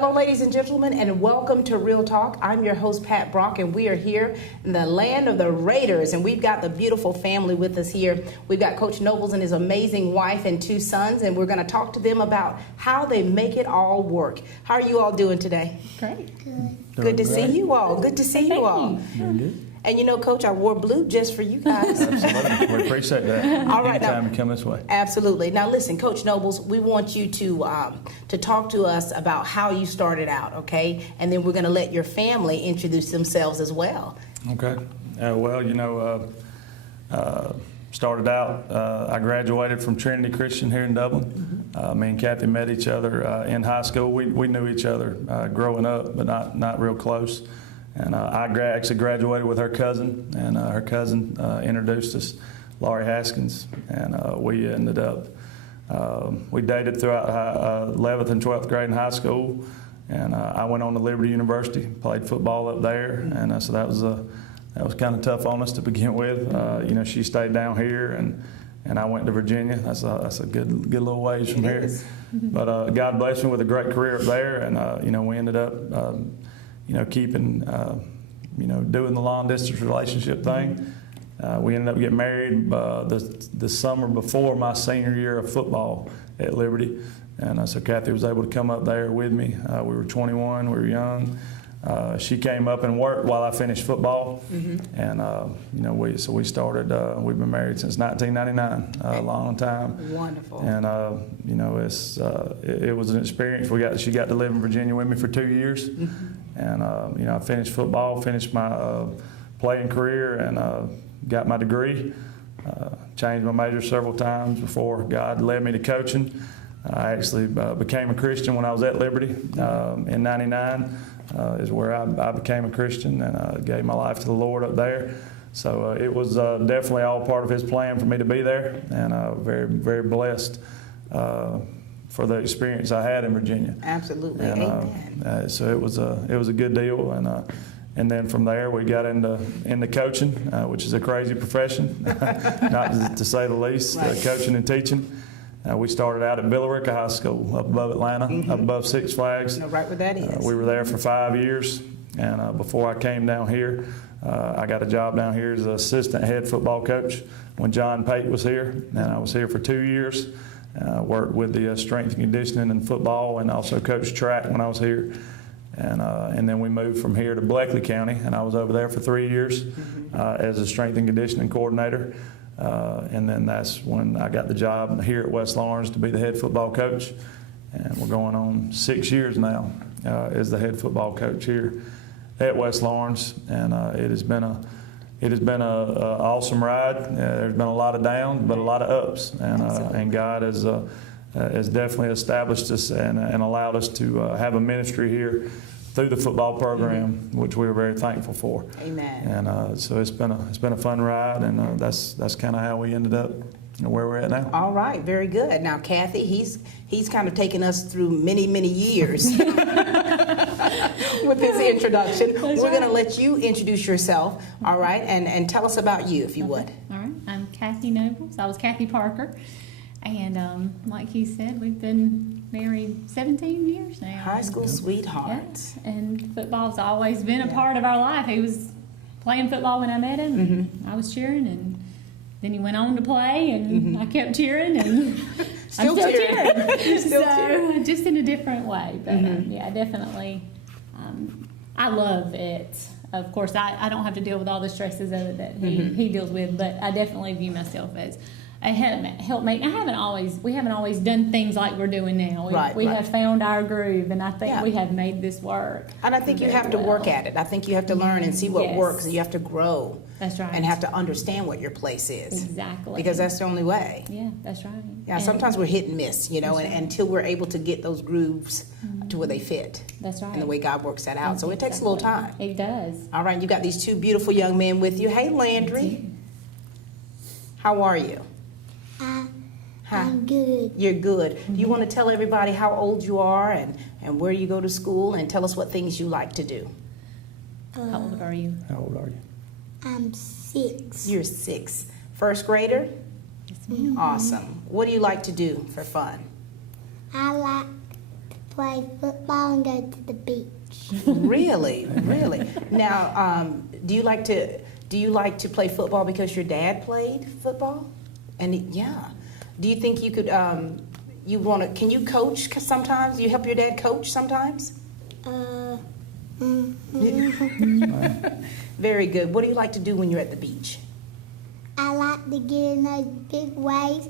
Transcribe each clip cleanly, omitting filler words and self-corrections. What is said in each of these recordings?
Hello, ladies and gentlemen, and welcome to Real Talk. I'm your host, Pat Brock, and we are here in the land of the Raiders, and we've got the beautiful family with us here. We've got Coach Nobles and his amazing wife and two sons, and we're going to talk to them about how they make it all work. How are you all doing today? Great. Good to see you all. Good to see you all. Doing good. And you know, Coach, I wore blue just for you guys. Absolutely. We appreciate that. All right, Anytime now, you come this way. Absolutely. Now, listen, Coach Nobles, we want you to talk to us about how you started out, okay? And then we're going to let your family introduce themselves as well. Okay. Well, you know, started out, I graduated from Trinity Christian here in Dublin. Me and Kathy met each other in high school. We knew each other growing up, but not real close. And I actually graduated with her cousin, and her cousin introduced us, Laurie Haskins, and we ended up, we dated throughout 11th and 12th grade in high school, and I went on to Liberty University, played football up there, and so that was kind of tough on us to begin with. You know, she stayed down here, and I went to Virginia. That's a good little ways from here. But God blessed me with a great career up there, and you know, we ended up you know, keeping, you know, doing the long distance relationship thing. We ended up getting married the summer before my senior year of football at Liberty. And so Kathy was able to come up there with me. We were 21, we were young. She came up and worked while I finished football. And, you know, we started, we've been married since 1999, a long time. Wonderful. And, you know, it was an experience. She got to live in Virginia with me for 2 years. And, you know, I finished football, finished my playing career, and got my degree. Changed my major several times before God led me to coaching. I actually became a Christian when I was at Liberty in '99. Is where I became a Christian and gave my life to the Lord up there. So it was definitely all part of His plan for me to be there, and very, very blessed for the experience I had in Virginia. Absolutely. And, Amen. so it was a good deal, and then from there we got into coaching, which is a crazy profession, not to say the least. Right. Coaching and teaching. We started out at Billerica High School up above Atlanta, up above Six Flags. You know right where that is. We were there for 5 years, and before I came down here, I got a job down here as an assistant head football coach when John Pate was here, and I was here for 2 years. Worked with the strength and conditioning and football, and also coached track when I was here. And then we moved from here to Bleckley County, and I was over there for 3 years as a strength and conditioning coordinator. And then that's when I got the job here at West Lawrence to be the head football coach. And we're going on 6 years now as the head football coach here at West Lawrence. And it has been an awesome ride. There's been a lot of downs, but a lot of ups. And God has definitely established us and allowed us to have a ministry here through the football program, which we were very thankful for. Amen. And so it's been a fun ride, and that's kind of how we ended up where we're at now. All right, very good. Now, Kathy, he's kind of taken us through many years with his introduction. We're going to let you introduce yourself, all right, and tell us about you, if you would. All right. I'm Kathy Nobles. I was Kathy Parker. And like he said, we've been married 17 years now. High school sweethearts. Yeah. And football's always been a part of our life. He was playing football when I met him. And I was cheering, and then he went on to play, and I kept cheering, and Still I'm still cheering. Still so, cheering. just in a different way. But yeah, definitely. I love it. Of course, I don't have to deal with all the stresses of it that he deals with, but I definitely view myself as a helpmate. We haven't always done things like we're doing now. We have found our groove, and I think we have made this work. And I think you have to work at it. I think you have to learn and see what works, and you have to grow. That's right. And have to understand what your place is. Exactly. Because that's the only way. Yeah, that's right. Yeah, sometimes we're hit and miss, you know, and until we're able to get those grooves to where they fit. That's right. And the way God works that out. So it takes a little time. It does. All right, you got these two beautiful young men with you. Hey, Landry. How are you? I'm good. You're good. Do you want to tell everybody how old you are and where you go to school, and tell us what things you like to do? How old are you? How old are you? I'm 6. You're 6. First grader? Yes, ma'am. Awesome. What do you like to do for fun? I like play football and go to the beach. Really? Now, do you like to play football because your dad played football? And yeah. Do you think you could can you coach sometimes? Do you help your dad coach sometimes? Very good. What do you like to do when you're at the beach? I like to get in those big waves.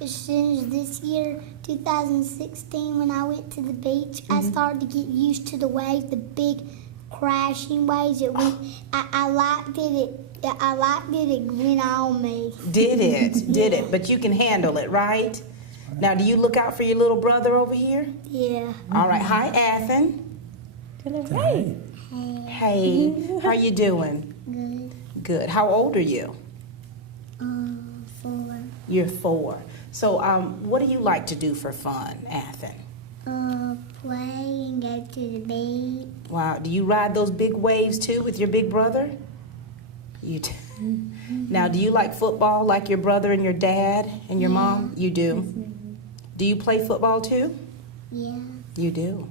As soon as this year, 2016, when I went to the beach, I started to get used to the waves, the big crashing waves. I liked it. I liked it. It went on me. Did it? But you can handle it, right? Now, do you look out for your little brother over here? Yeah. All right. Hi, Athen. Hey. Hey. How you doing? Good. Good. How old are you? 4. You're 4. So, what do you like to do for fun, Athen? Play and go to the beach. Wow. Do you ride those big waves too with your big brother? You do. Now, do you like football like your brother and your dad and your mom? You do. Do you play football too? Yeah. You do.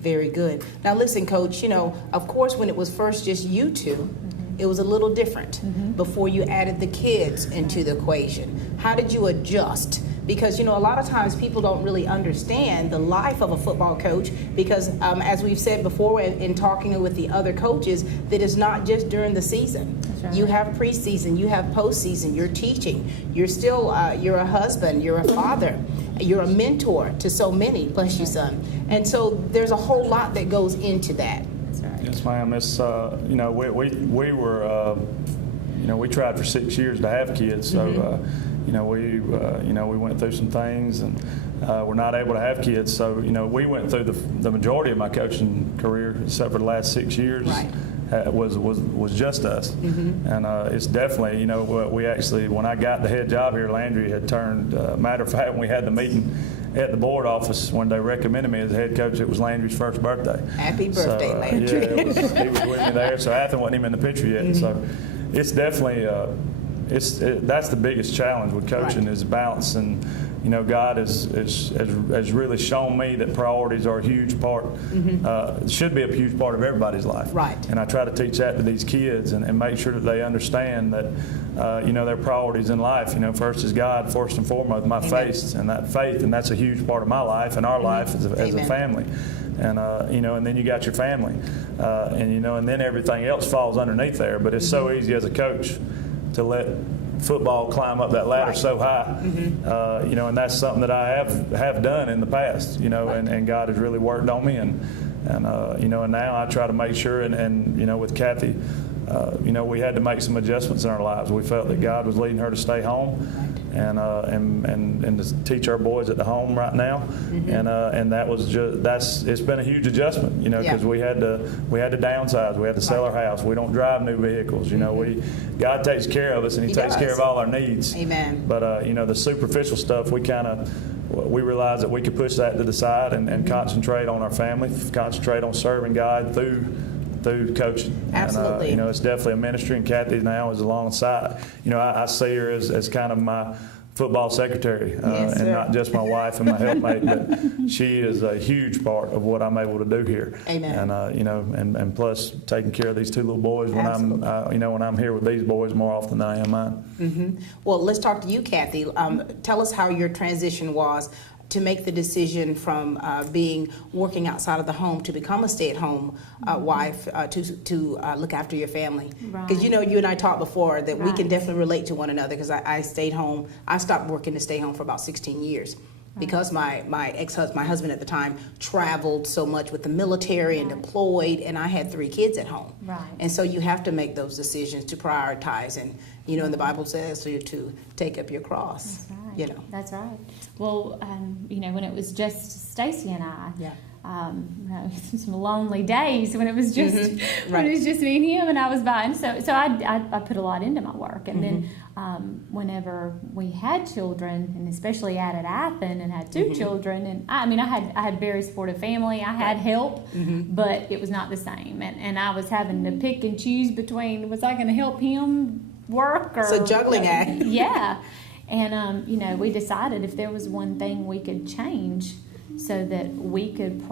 Very good. Now, listen, Coach, of course, when it was first just you two, it was a little different before you added the kids into the equation. How did you adjust? Because, a lot of times people don't really understand the life of a football coach because, as we've said before in talking with the other coaches, that it's not just during the season. Right. You have preseason, you have postseason, you're teaching, you're still, you're a husband, you're a father, you're a mentor to so many, plus your son. And so there's a whole lot that goes into that. Yes, ma'am. It's we were we tried for 6 years to have kids, so we went through some things and we're not able to have kids. So we went through the majority of my coaching career, except for the last 6 years. Right. Was just us, and it's definitely we actually, when I got the head job here, Landry had turned. Matter of fact, when we had the meeting at the board office when they recommended me as head coach, it was Landry's first birthday. Happy birthday, Landry! Yeah, he was with me there, so Athen wasn't even in the picture yet. So it's definitely that's the biggest challenge with coaching is balance. And God has really shown me that priorities are a huge part, should be a huge part of everybody's life. Right. And I try to teach that to these kids and make sure that they understand that, their priorities in life, first is God, first and foremost, my faith, and that's a huge part of my life and our life as a family. And, and then you got your family, and then everything else falls underneath there. But it's so easy as a coach to let football climb up that ladder so high, and that's something that I have done in the past, and God has really worked on me, and now I try to make sure, and with Kathy, we had to make some adjustments in our lives. We felt that God was leading her to stay home, and to teach our boys at the home right now, and that was it's been a huge adjustment, because we had to downsize, we had to sell our house, we don't drive new vehicles, God takes care of us and He takes care of all our needs. Amen. But the superficial stuff, we realized that we could push that to the side and concentrate on our family, concentrate on serving God through coaching. Absolutely. And, it's definitely a ministry, and Kathy now is alongside. I see her as kind of my football secretary, and not just my wife and my helpmate, but she is a huge part of what I'm able to do here. Amen. And and plus taking care of these 2 little boys when I'm here with these boys more often than I am mine. Well, let's talk to you, Kathy. Tell us how your transition was to make the decision from working outside of the home to become a stay-at-home wife to look after your family. Because you and I talked before that we can definitely relate to one another, because I stayed home. I stopped working to stay home for about 16 years. Because my husband at the time traveled so much with the military and deployed, and I had 3 kids at home. Right. And so you have to make those decisions to prioritize, and and the Bible says for you to take up your cross. That's right. That's right. Well, when it was just Stacey and I, some lonely days when it was just when it was just me and him, and I was by him. So I put a lot into my work, and then whenever we had children, and especially added Athen and had 2 children, and I had very supportive family. I had help, but it was not the same, and I was having to pick and choose between, was I going to help him work or so juggling act. Yeah. And we decided if there was one thing we could change, so that we could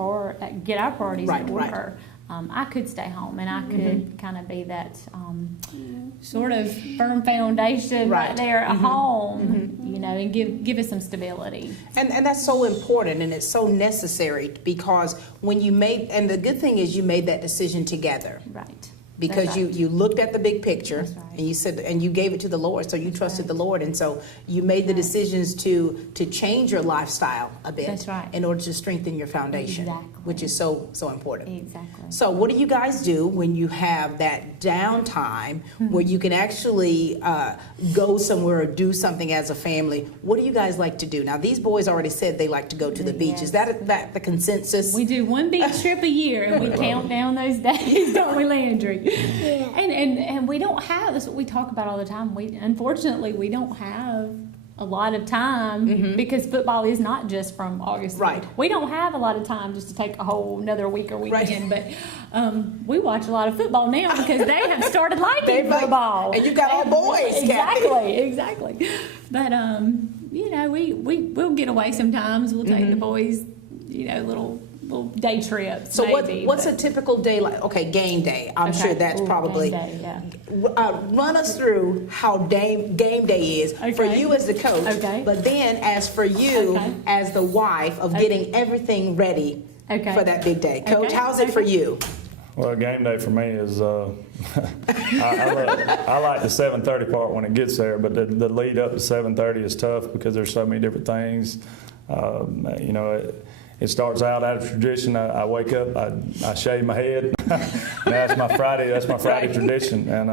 get our priorities in order. I could stay home and I could kind of be that sort of firm foundation right there at home, you know, and give us some stability. And that's so important, and it's so necessary, because when you made, and the good thing is you made that decision together. Right. Because you looked at the big picture, right. and you said, and you gave it to the Lord, so you trusted the Lord, and so you made the decisions to change your lifestyle a bit in order to strengthen your foundation, which is so important. Exactly. So what do you guys do when you have that downtime where you can actually go somewhere or do something as a family? What do you guys like to do? Now, these boys already said they like to go to the beach. Is that the consensus? We do one beach trip a year, and we count down those days, don't we, Landry? Yeah. And we don't have, that's what we talk about all the time. Unfortunately, we don't have a lot of time because football is not just from August. Right. We don't have a lot of time just to take a whole another week or weekend. But we watch a lot of football now because they have started liking football. And you've got all boys. Exactly. But you know, we'll get away sometimes. We'll take the boys, you know, little day trips. So what's a typical day like? Okay, game day. I'm sure that's probably. Game day, run us through how game day is for you as the coach, but then as for you as the wife of getting everything ready for that big day. Coach, how's it for you? Well, game day for me is I like the 7:30 part when it gets there, but the lead up to 7:30 is tough because there's so many different things. You know. It starts out of tradition. I wake up, I shave my head. That's my Friday tradition, and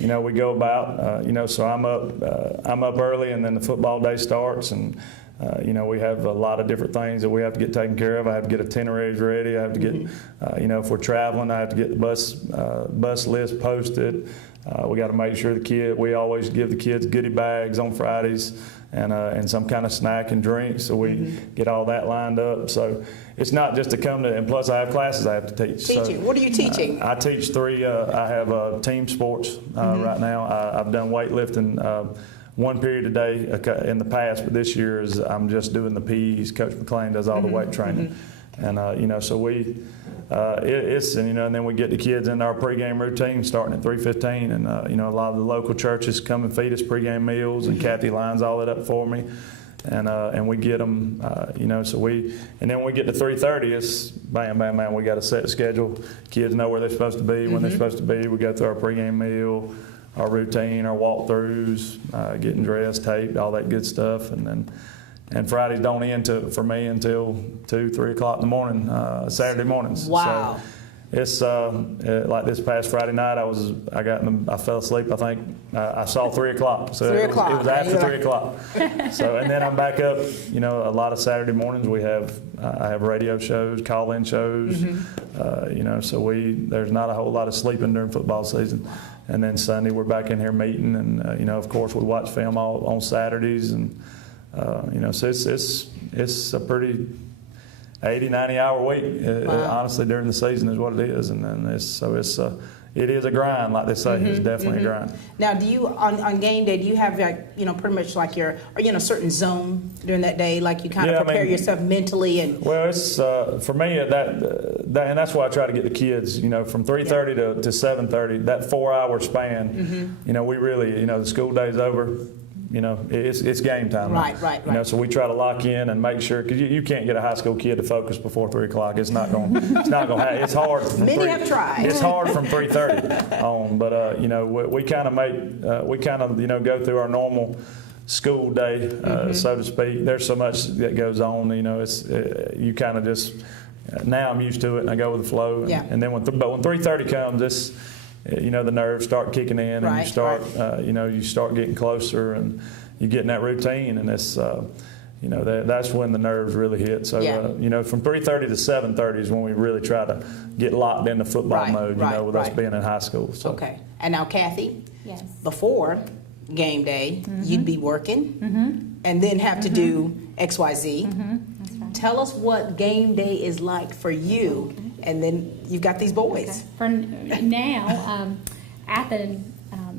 you know, we go about. You know, so I'm up early, and then the football day starts, and you know, we have a lot of different things that we have to get taken care of. I have to get itineraries ready. I have to get, you know, if we're traveling, I have to get the bus list posted. We got to make sure we always give the kids goodie bags on Fridays. And some kind of snack and drink, so we get all that lined up. So it's not just to come to, and plus I have classes I have to teach. Teaching. What are you teaching? I teach 3. I have team sports right now. I've done weightlifting one period a day in the past, but this year I'm just doing the P's. Coach McLean does all the weight training, and you know, so we. It's and you know, and then we get the kids in our pregame routine starting at 3:15, and you know, a lot of the local churches come and feed us pregame meals, and Kathy lines all that up for me, and we get them, you know, so and then when we get to 3:30, it's bam, bam, bam. We got a set schedule. Kids know where they're supposed to be, when they're supposed to be. We go through our pregame meal, our routine, our walkthroughs, getting dressed, taped, all that good stuff, and then. And Fridays don't end for me until 2, 3 o'clock in the morning, Saturday mornings. Wow. So it's like this past Friday night. I fell asleep. I think I saw 3 o'clock. So 3 it o'clock. was after 3 o'clock. So and then I'm back up. You know, a lot of Saturday mornings I have radio shows, call-in shows. You know, so there's not a whole lot of sleeping during football season. And then Sunday we're back in here meeting, and you know, of course we watch film on Saturdays and. You know, so it's a pretty 80-90 hour week. Honestly, during the season is what it is, and then it is a grind, like they say. It's definitely a grind. Now, do you on game day? Do you have pretty much like are you in a certain zone during that day? Like you kind of prepare yourself mentally and. Well, it's for me that and that's why I try to get the kids. You know, from 3:30 to 7:30, that 4-hour span. You know, we really the school day's over. You know, it's game time. Right. You know, so we try to lock in and make sure, because you can't get a high school kid to focus before 3 o'clock. It's not going. It's hard. Many have tried. It's hard from 3:30 on, but you know, we kind of go through our normal school day, so to speak. There's so much that goes on. You know, you kind of just now I'm used to it and I go with the flow. And then when 3:30 comes, you know, the nerves start kicking in, and you start getting closer, and you get in that routine, and it's you know, that's when the nerves really hit. So you know, from 3:30 to 7:30 is when we really try to get locked into football mode. You know, with us being in high school. So. Okay, and now Kathy, yes, before game day, you'd be working, and then have to do XYZ. That's right. Tell us what game day is like for you. And then you've got these boys. For now, Athen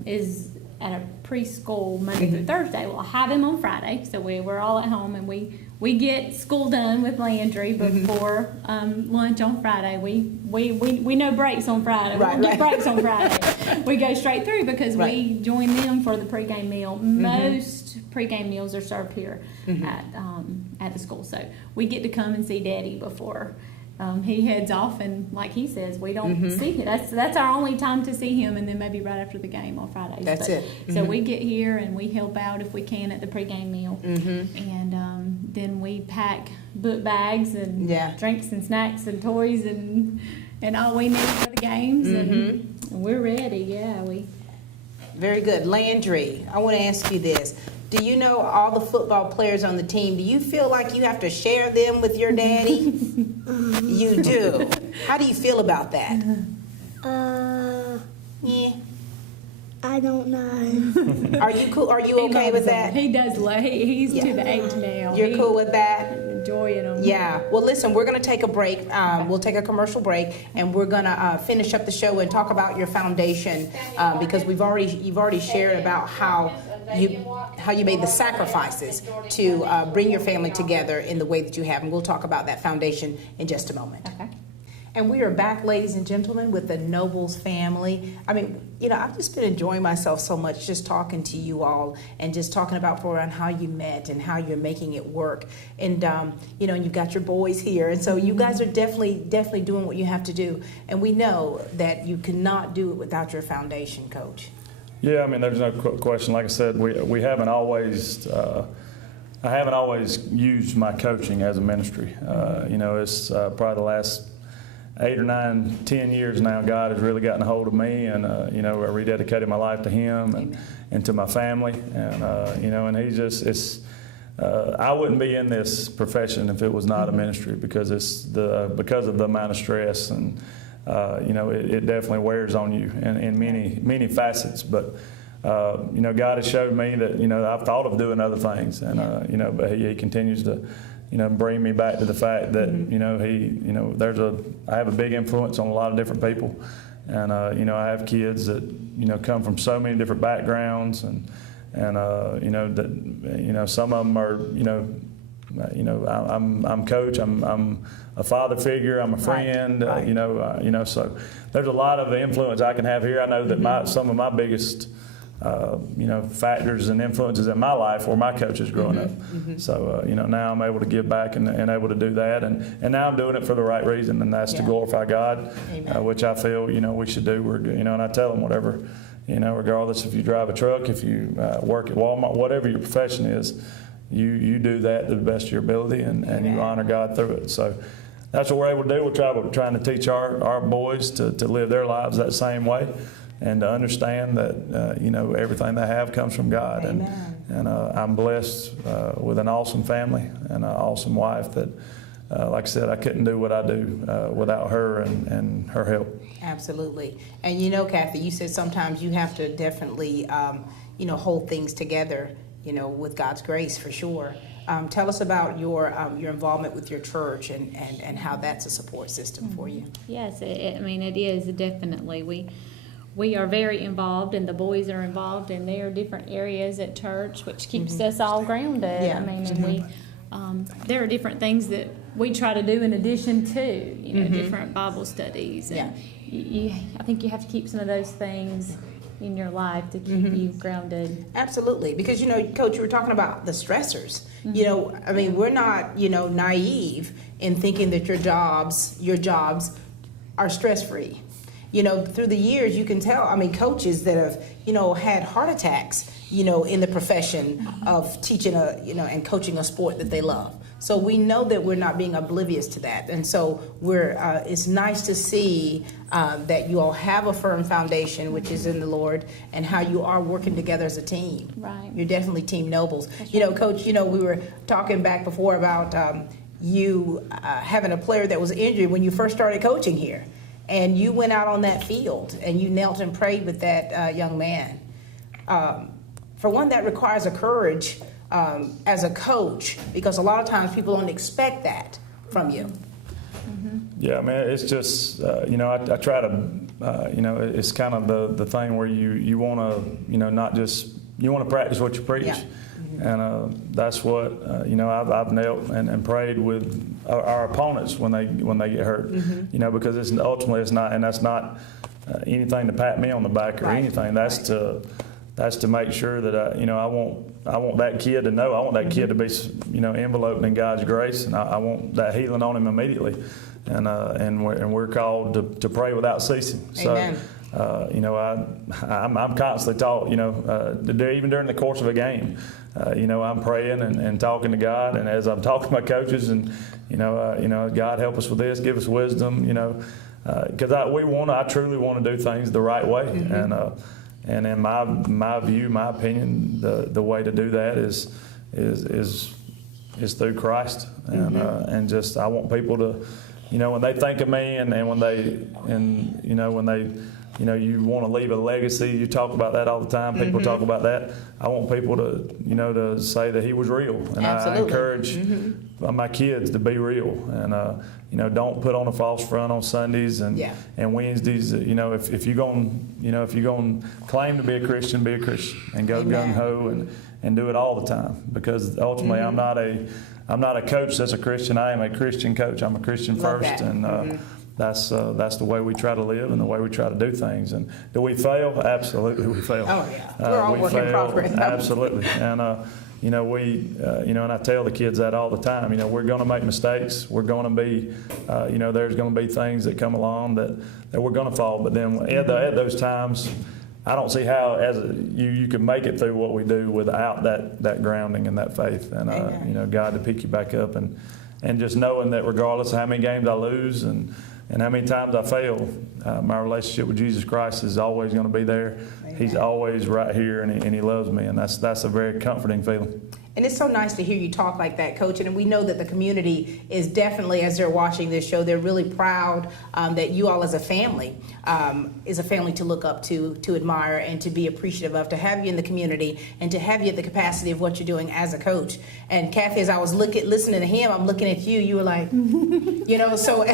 is at a preschool Monday through Thursday. We'll have him on Friday, so we're all at home, and we we get school done with Landry before lunch on Friday. We know breaks on Friday. We don't get breaks on Friday. We go straight through because we join them for the pregame meal. Most pregame meals are served here at the school, so we get to come and see Daddy before he heads off, and like he says, we don't see him. That's our only time to see him, and then maybe right after the game on Fridays. That's it. So we get here and we help out if we can at the pregame meal, and then we pack book bags and drinks and snacks and toys and all we need for the games, and we're ready. Yeah, Very good. Landry, I want to ask you this. Do you know all the football players on the team? Do you feel like you have to share them with your daddy? You do. How do you feel about that? Yeah. I don't know. Are you cool? Are you okay with that? He does. He's to the age now. You're cool with that? Enjoying them. Yeah. Well, listen, we're going to take a break. We'll take a commercial break, and we're going to finish up the show and talk about your foundation because you've already shared about how you made the sacrifices to bring your family together in the way that you have, and we'll talk about that foundation in just a moment. Okay. And we are back, ladies and gentlemen, with the Nobles family. I mean, I've just been enjoying myself so much just talking to you all and just talking about how you met and how you're making it work. And, and you've got your boys here. And so you guys are definitely doing what you have to do. And we know that you cannot do it without your foundation, Coach. Yeah, I mean, there's no question. Like I said, we haven't always. I haven't always used my coaching as a ministry. It's probably the last 8 or 9, 10 years now, God has really gotten a hold of me, and I rededicated my life to Him and to my family, and and He just I wouldn't be in this profession if it was not a ministry because because of the amount of stress and it definitely wears on you in many facets, but. God has showed me that I've thought of doing other things, and but He continues to bring me back to the fact that I have a big influence on a lot of different people, and I have kids that come from so many different backgrounds, and that some of them are I'm coach, I'm a father figure, I'm a friend, so there's a lot of influence I can have here. I know that some of my biggest factors and influences in my life were my coaches growing up. So, now I'm able to give back and able to do that. And now I'm doing it for the right reason, and that's to glorify God, which I feel, we should do. And I tell them whatever, regardless if you drive a truck, if you work at Walmart, whatever your profession is, you do that to the best of your ability and you honor God through it. So that's what we're able to do. We're trying to teach our boys to live their lives that same way. And to understand that, everything they have comes from God. And I'm blessed with an awesome family and an awesome wife that, like I said, I couldn't do what I do without her and her help. Absolutely. And Kathy, you said sometimes you have to definitely, hold things together, with God's grace for sure. Tell us about your involvement with your church and how that's a support system for you. Yes, it is definitely. We are very involved, and the boys are involved in their different areas at church, which keeps us all grounded. Yeah. And we there are different things that we try to do in addition to, different Bible studies. And I think you have to keep some of those things in your life to keep you grounded. Absolutely, because Coach, you were talking about the stressors. We're not naive in thinking that your jobs are stress-free. Through the years, you can tell, coaches that have, had heart attacks, in the profession of teaching and coaching a sport that they love. So we know that we're not being oblivious to that. And so it's nice to see that you all have a firm foundation, which is in the Lord, and how you are working together as a team. Right. You're definitely Team Nobles. Coach, we were talking back before about you having a player that was injured when you first started coaching here. And you went out on that field and you knelt and prayed with that young man. For one, that requires a courage as a coach, because a lot of times people don't expect that from you. Yeah, it's just, I try to, it's kind of the thing where you want to, not just, you want to practice what you preach. Yeah. And that's what I've knelt and prayed with our opponents when they get hurt. Because it's not, and that's not anything to pat me on the back or anything. That's to make sure that I want that kid to know. I want that kid to be enveloped in God's grace, and I want that healing on him immediately. And we're called to pray without ceasing. Amen. So I'm constantly taught, even during the course of a game, I'm praying and talking to God, and as I'm talking to my coaches, and God help us with this, give us wisdom, because I truly want to do things the right way, and in my view, my opinion, the way to do that is through Christ, and just I want people to, when they think of me, and when they you want to leave a legacy. You talk about that all the time. People talk about that. I want people to, to say that he was real, and I encourage my kids to be real, and don't put on a false front on Sundays and Wednesdays. If you're going to claim to be a Christian, and go gung ho and do it all the time, because ultimately I'm not a coach that's a Christian. I am a Christian coach. I'm a Christian first, and that's the way we try to live and the way we try to do things. And do we fail? Absolutely, we fail. Oh yeah, we're all work in progress. Absolutely, and and I tell the kids that all the time. We're going to make mistakes. We're going to be, there's going to be things that come along that we're going to fall. But then at those times, I don't see how you can make it through what we do without that grounding and that faith, and God to pick you back up, and just knowing that regardless of how many games I lose and how many times I fail, my relationship with Jesus Christ is always going to be there. Amen. He's always right here, and he loves me, and that's a very comforting feeling. And it's so nice to hear you talk like that, Coach. And we know that the community is definitely, as they're watching this show, they're really proud that you all as a family is a family to look up to admire, and to be appreciative of, to have you in the community, and to have you at the capacity of what you're doing as a coach. And Kathy, as I was listening to him, I'm looking at you, you were like, so,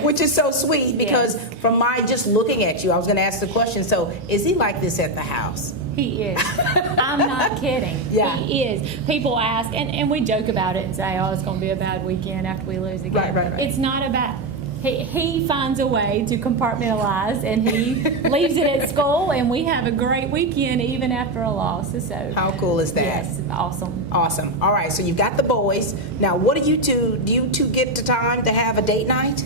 which is so sweet, because from my just looking at you, I was going to ask the question, so is he like this at the house? He is. I'm not kidding. Yeah. He is. People ask, and we joke about it and say, oh, it's going to be a bad weekend after we lose again. Right. It's not a bad. He finds a way to compartmentalize, and he leaves it at school, and we have a great weekend even after a loss. So how cool is that? Yes, awesome. All right, so you've got the boys. Now, what do you two get to time to have a date night?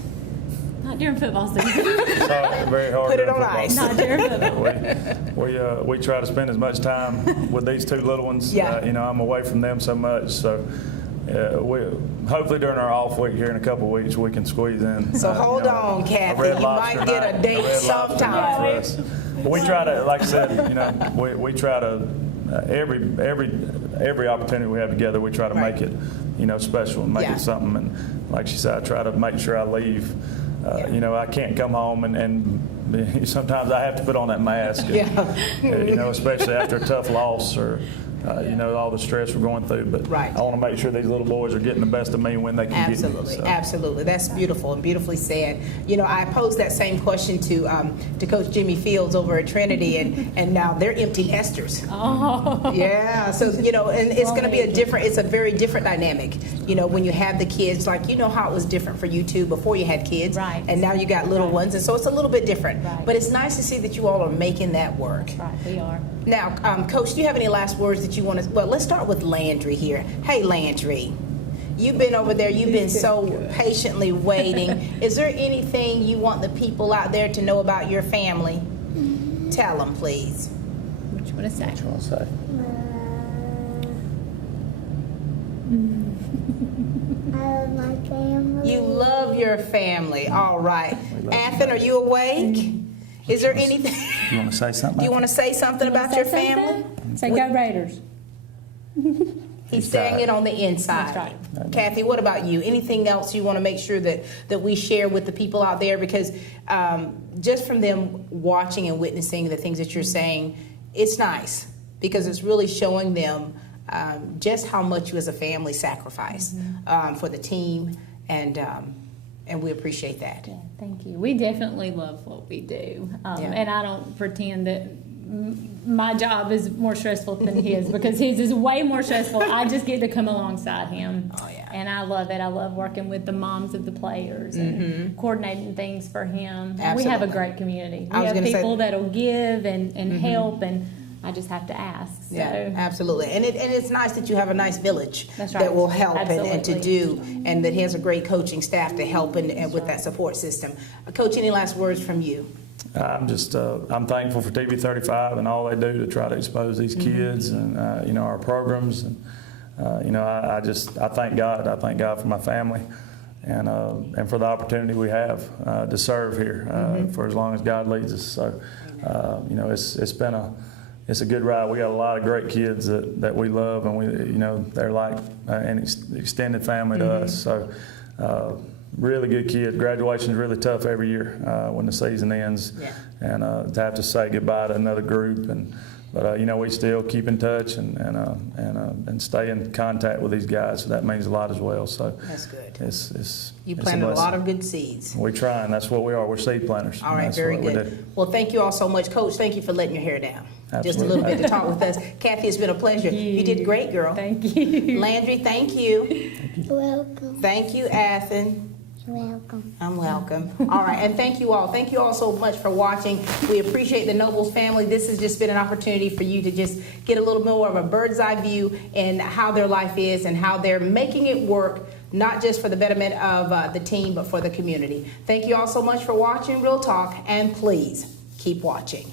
Not during football season. It's very hard. Put it on ice. Not during football. We try to spend as much time with these two little ones. Yeah. I'm away from them so much, so we hopefully during our off week here in a couple of weeks we can squeeze in. So hold on, Kathy. You might get a date sometime. But we try to, like I said, we try to every opportunity we have together, we try to make it, special and make it something. And like she said, I try to make sure I leave. I can't come home and sometimes I have to put on that mask. And, especially after a tough loss or all the stress we're going through. But I want to make sure these little boys are getting the best of me when they can get me. So. Absolutely. That's beautiful and beautifully said. I posed that same question to Coach Jimmy Fields over at Trinity, and now they're empty nesters. Oh. Yeah. So, and it's going to be it's a very different dynamic, when you have the kids, like, how it was different for you two before you had kids. Right. And now you got little ones, and so it's a little bit different. Right. But it's nice to see that you all are making that work. Right, we are. Now, Coach, do you have any last words that you want to... Well, let's start with Landry here. Hey, Landry, you've been over there. You've been so patiently waiting. Is there anything you want the people out there to know about your family? Tell them, please. What you want to say? What you want to say? I love my family. You love your family. All right. Anthony, are you awake? Is there anything... You want to say something? Do you want to say something about your family? Say go Raiders. He's saying it on the inside. That's right. Kathy, what about you? Anything else you want to make sure that we share with the people out there? Because just from them watching and witnessing the things that you're saying, it's nice because it's really showing them just how much you as a family sacrifice for the team, and we appreciate that. Yeah, thank you. We definitely love what we do, and I don't pretend that my job is more stressful than his because his is way more stressful. I just get to come alongside him. Oh, yeah. And I love it. I love working with the moms of the players and coordinating things for him. Absolutely. We have a great community. I We was have gonna say- people that'll give and help, and I just have to ask. So. Yeah, absolutely. And it's nice that you have a nice village That's right. that will help and to Absolutely. do, and that he has a great coaching staff to help and with that support system. Coach, any last words from you? I'm just, I'm thankful for TV 35 and all they do to try to expose these kids and, you know, our programs. And, you know, I thank God. I thank God for my family and for the opportunity we have to serve here for as long as God leads us. So, you know, it's a good ride. We got a lot of great kids that we love, and we, you know, they're like an extended family to us. So, really good kids. Graduation is really tough every year when the season ends, and to have to say goodbye to another group. But you know, we still keep in touch and stay in contact with these guys. So that means a lot as well. So That's good. You it's planted a blessing. lot of good seeds. We try, and that's what we are. We're seed planters. All right, That's very what we good. do. Well, thank you all so much. Coach, thank you for letting your hair down. Just a Absolutely. little bit to talk with us. Kathy, it's been a pleasure. You did great, girl. Thank you. Landry, thank you. You're welcome. Thank you, Athen. You're welcome. I'm welcome. All right, and thank you all. Thank you all so much for watching. We appreciate the Nobles family. This has just been an opportunity for you to just get a little more of a bird's eye view in how their life is and how they're making it work, not just for the betterment of the team, but for the community. Thank you all so much for watching Real Talk, and please keep watching.